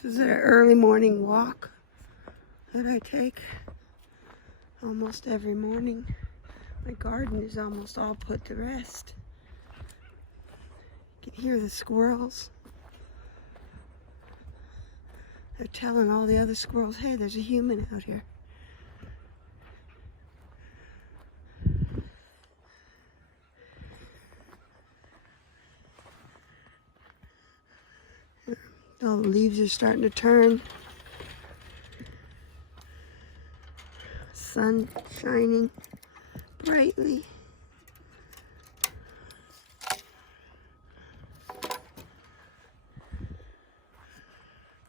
This is an early morning walk that I take almost every morning. My garden is almost all put to rest. You can hear the squirrels. They're telling all the other squirrels, hey, there's a human out here. All the leaves are starting to turn. Sun shining brightly.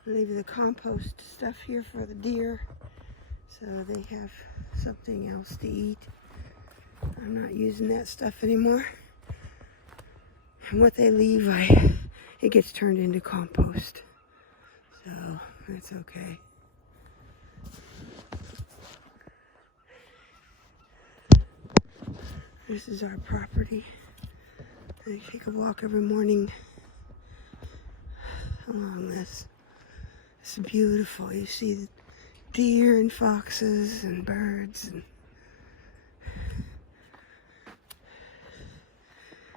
Leave the compost stuff here for the deer so they have something else to eat. I'm not using that stuff anymore. And what they leave, it gets turned into compost. So that's okay. This is our property. I take a walk every morning along this. It's beautiful. You see the deer and foxes and birds and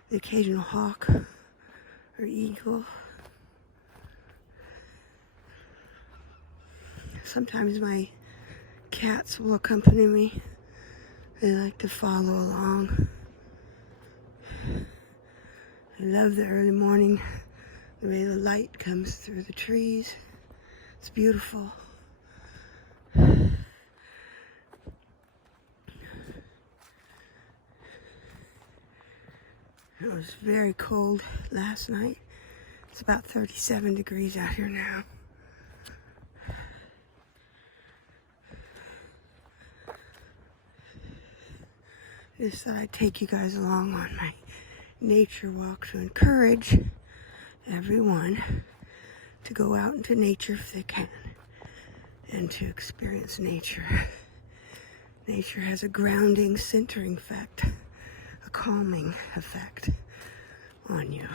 the occasional hawk or eagle. Sometimes my cats will accompany me. They like to follow along. I love the early morning, the way the light comes through the trees. It's beautiful. It was very cold last night. It's about 37 degrees out here now. Just thought I'd take you guys along on my nature walk to encourage everyone to go out into nature if they can and to experience nature. Nature has a grounding, centering effect, a calming effect on you.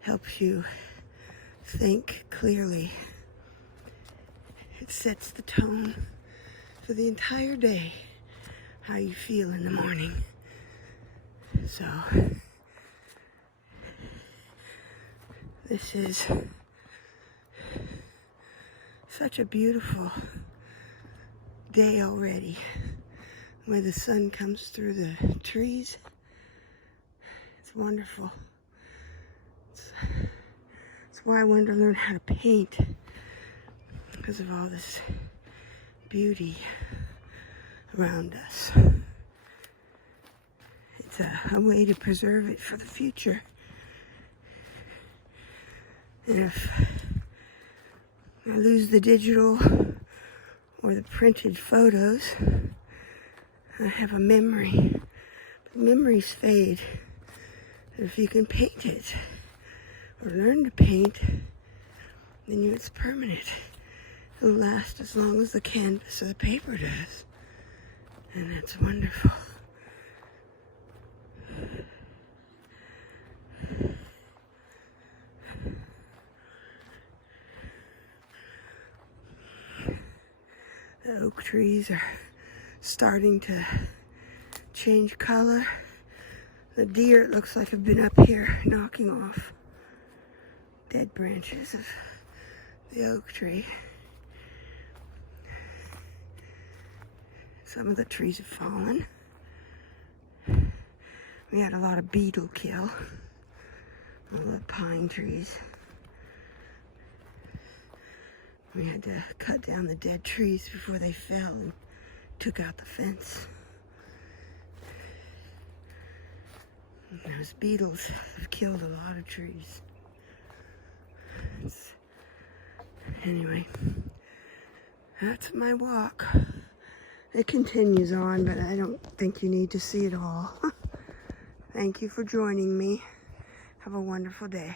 Helps you think clearly. It sets the tone for the entire day, how you feel in the morning. So, this is such a beautiful day already, where the sun comes through the trees. It's wonderful. That's why I wanted to learn how to paint, because of all this beauty around us. It's a way to preserve it for the future. And if I lose the digital or the printed photos, I have a memory. But memories fade. If you can paint it or learn to paint, then it's permanent. It'll last as long as the canvas or the paper does. And that's wonderful. The oak trees are starting to change color. The deer, it looks like, have been up here knocking off dead branches of the oak tree. Some of the trees have fallen. We had a lot of beetle kill. All the pine trees. We had to cut down the dead trees before they fell and took out the fence. And those beetles have killed a lot of trees. Anyway, that's my walk. It continues on, but I don't think you need to see it all. Thank you for joining me. Have a wonderful day.